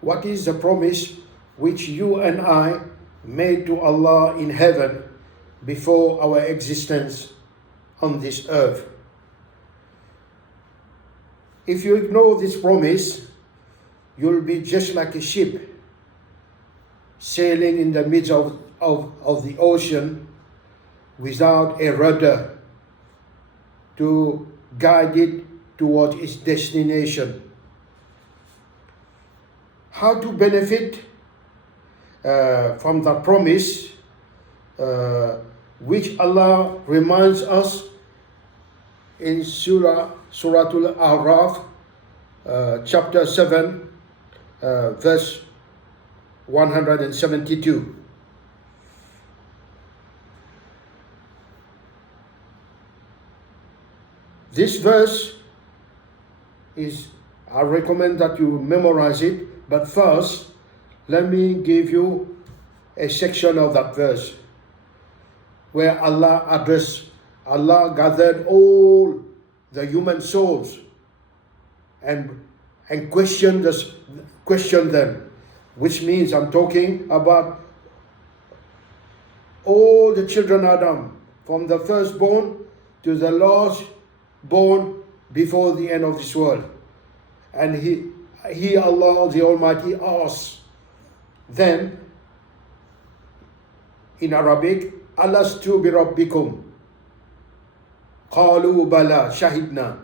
what is the promise which you and I made to Allah in heaven before our existence on this earth. If you ignore this promise, you'll be just like a ship sailing in the midst of the ocean without a rudder to guide it towards its destination. How to benefit from the promise which Allah reminds us in Suratul A'raf, chapter 7, verse 172. This verse is, I recommend that you memorize it, but first, let me give you a section of that verse where Allah gathered all the human souls and questioned them, which means I'm talking about all the children of Adam, from the firstborn to the last born before the end of this world. And he Allah the Almighty asks them in Arabic, Alastu bi rabbikum? Qalu bala shahidna.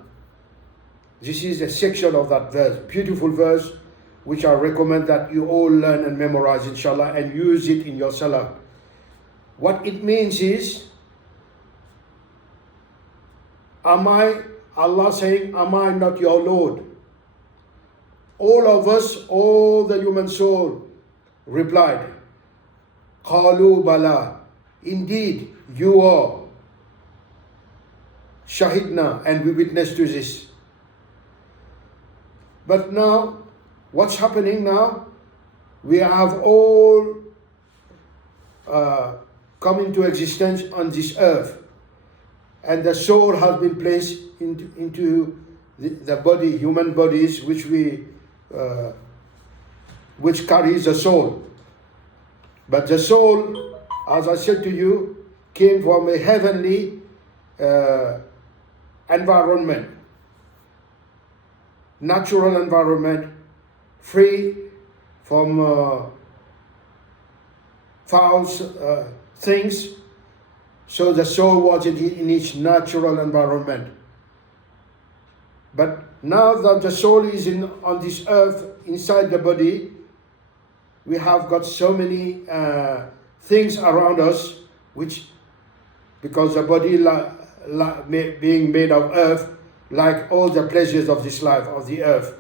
This is a section of that verse, beautiful verse, which I recommend that you all learn and memorize, inshallah, and use it in your salah. What it means is, Allah saying, am I not your Lord? All of us, all the human soul replied, Qalu bala, indeed you are. Shahidna, and we witness to this. But now, what's happening now? We have all come into existence on this earth, and the soul has been placed into the body, human bodies, which carries the soul. But the soul, as I said to you, came from a heavenly environment, natural environment, free from foul things. So the soul was in its natural environment. But now that the soul is on this earth, inside the body, we have got so many things around us, which, because the body being made of earth, like all the pleasures of this life, of the earth,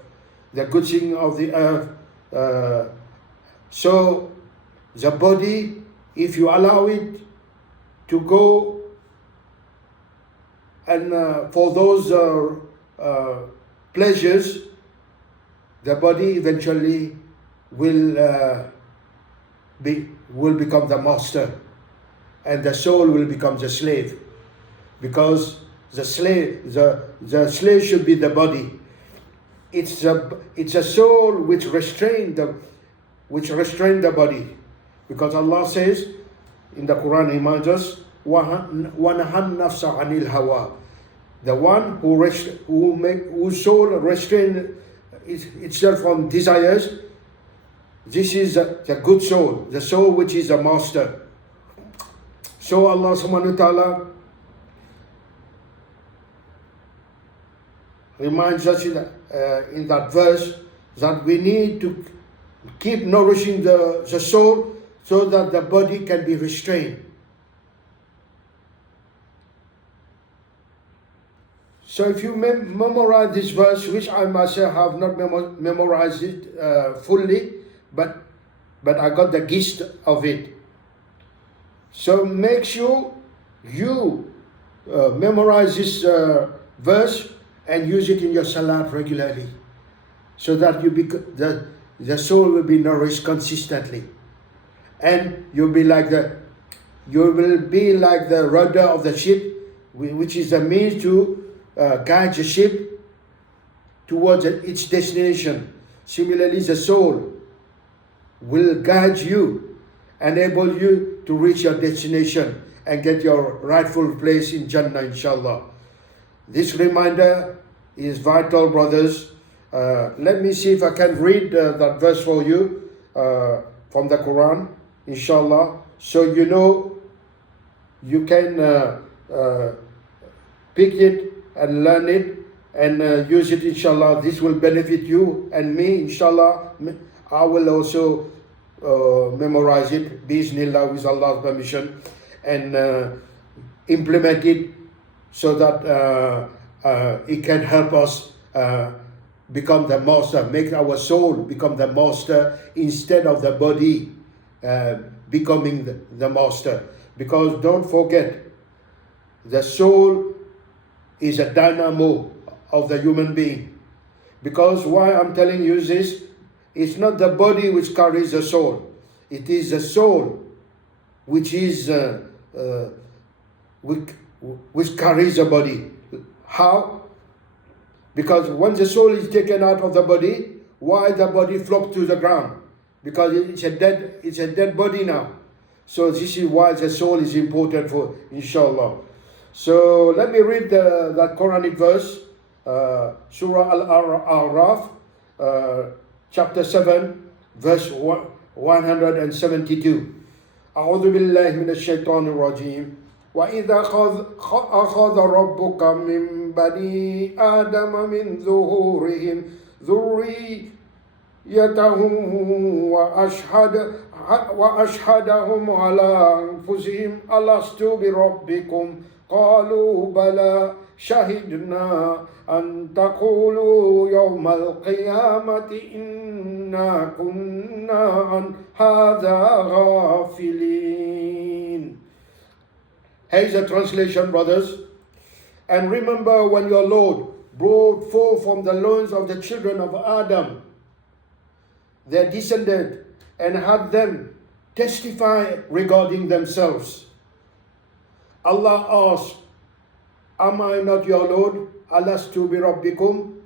the good thing of the earth. So the body, if you allow it to go and for those pleasures, the body eventually will become the master, and the soul will become the slave, because the slave should be the body. It's a soul which restrain the body, because Allah says in the Quran, He reminds us, وَنَهَا النَّفْسَ عَنِ الْهَوَىٰ. The one whose soul restrains itself from desires, this is the good soul, the soul which is a master. So Allah subhanahu wa ta'ala reminds us in that verse that we need to keep nourishing the soul so that the body can be restrained. So if you memorize this verse, which I myself have not memorized it fully, but I got the gist of it. So make sure you memorize this verse and use it in your salat regularly, so that the soul will be nourished consistently, and you'll be like the rudder of the ship, which is the means to guide the ship towards its destination. Similarly, the soul will guide you, enable you to reach your destination and get your rightful place in Jannah, inshallah. This reminder is vital, brothers. Let me see if I can read that verse for you from the Quran, inshallah. So you know you can pick it and learn it and use it, inshallah. This will benefit you and me, inshallah. I will also memorize it, bismillah, with Allah's permission, and implement it so that it can help us become the master, make our soul become the master instead of the body becoming the master. Because don't forget, the soul is a dynamo of the human being. Because why I'm telling you this, it's not the body which carries the soul. It is the soul which is which carries the body. How? Because when the soul is taken out of the body, why the body flops to the ground? Because it's a dead body now. So this is why the soul is important for, inshallah. So let me read that Quranic verse, Surah Al-A'raf, chapter 7, verse 172. أعوذ بالله من الشيطان الرجيم وإذا أخذ ربك من بني آدم من ظهورهم ذريتهم وأشهدهم على أنفسهم ألست بربكم قالوا بلى شهدنا أن تقولوا يوم القيامة إنا كنا عن هذا غافلين. Here's a translation, brothers. And remember when your Lord brought forth from the loins of the children of Adam their descendant and had them testify regarding themselves. Allah asked, am I not your Lord? Alastu bi rabbikum?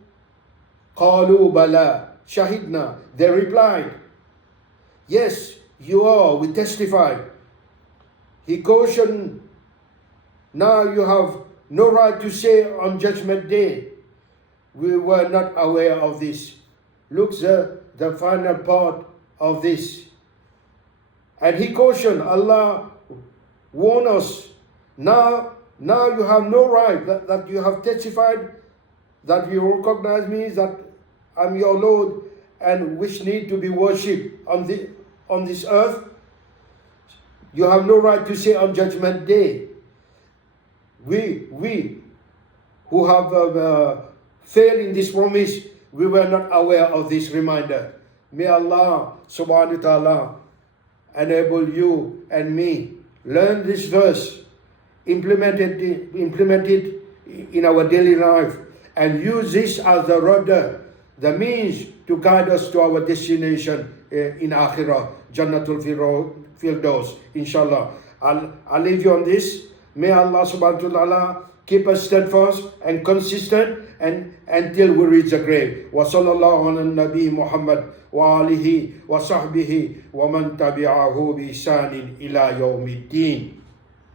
Qalu bala shahidna. They replied, yes, you are, we testify. He cautioned, now you have no right to say on Judgment Day, we were not aware of this. Look the final part of this. And he cautioned, Allah warned us, now you have no right, that you have testified, that you recognize me, that I'm your Lord, and which need to be worshipped on this earth. You have no right to say on Judgment Day, we who have failed in this promise, we were not aware of this reminder. May Allah subhanahu wa ta'ala enable you and me learn this verse, implement it in our daily life, and use this as the rudder, the means to guide us to our destination in Akhirah, Jannatul Firdaus, inshallah. I'll leave you on this. May Allah subhanahu wa ta'ala keep us steadfast and consistent and until we reach the grave. Wa sallallahu ala nabi Muhammad wa alihi wa sahbihi wa man tabi'ahu bi ihsanin ila yawmiddin.